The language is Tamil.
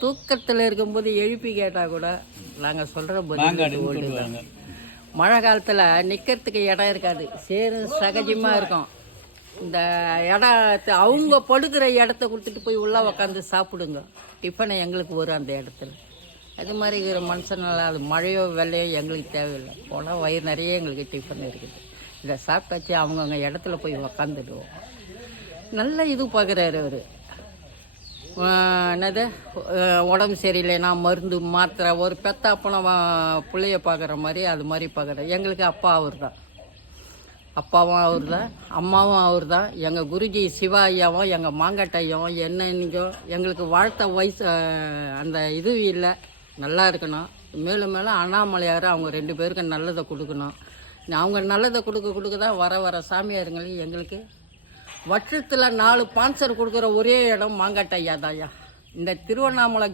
தூக்கத்தில் இருக்கும்போது எழுப்பி கேட்டால் கூட நாங்கள் சொல்கிற பதில் சொல்லுவாங்க மழை காலத்தில் நிற்கிறதுக்கு இடம் இருக்காது. சேரும் சகஜமாக இருக்கும். இந்த இடத்த அவங்க படுக்கிற இடத்த கொடுத்துட்டு போய் உள்ளே உக்காந்து சாப்பிடுங்க. டிஃபனை எங்களுக்கு வரும் அந்த இடத்துல. அது மாதிரி இருக்கிற மனுஷனால அது மழையோ வெள்ளையோ எங்களுக்கு தேவையில்லை. போனால் வயிறு நிறைய எங்களுக்கு டிஃபன் இருக்குது. இதை சாப்பிட்டாச்சு அவங்கவுங்க இடத்துல போய் உக்காந்துடுவோம். நல்ல இது பார்க்குறாரு அவர். என்னது? உடம்பு சரியில்லைன்னா மருந்து மாத்திரை ஒரு பெத்தாப்பனை பிள்ளைய பார்க்குற மாதிரி அது மாதிரி பார்க்குறேன் எங்களுக்கு அப்பா அவர் தான் அப்பாவும் அவர் தான் அம்மாவும் அவர் தான் எங்கள் குருஜி சிவா ஐயாவும் எங்கள் மாங்கட்டையும் என்னன்னைக்கும் எங்களுக்கு வாழ்த்த வயசு அந்த இது இல்லை. நல்லா இருக்கணும். மேலும் மேலும் அண்ணாமலையார் அவங்க ரெண்டு பேருக்கும் நல்லதை கொடுக்கணும். அவங்க நல்லதை கொடுக்க கொடுக்க தான் வர வர சாமியாருங்களையும் எங்களுக்கு. வருஷத்தில் நாலு பான்சர் கொடுக்குற ஒரே இடம் மாங்காட்டையா தாயா இந்த திருவண்ணாமலை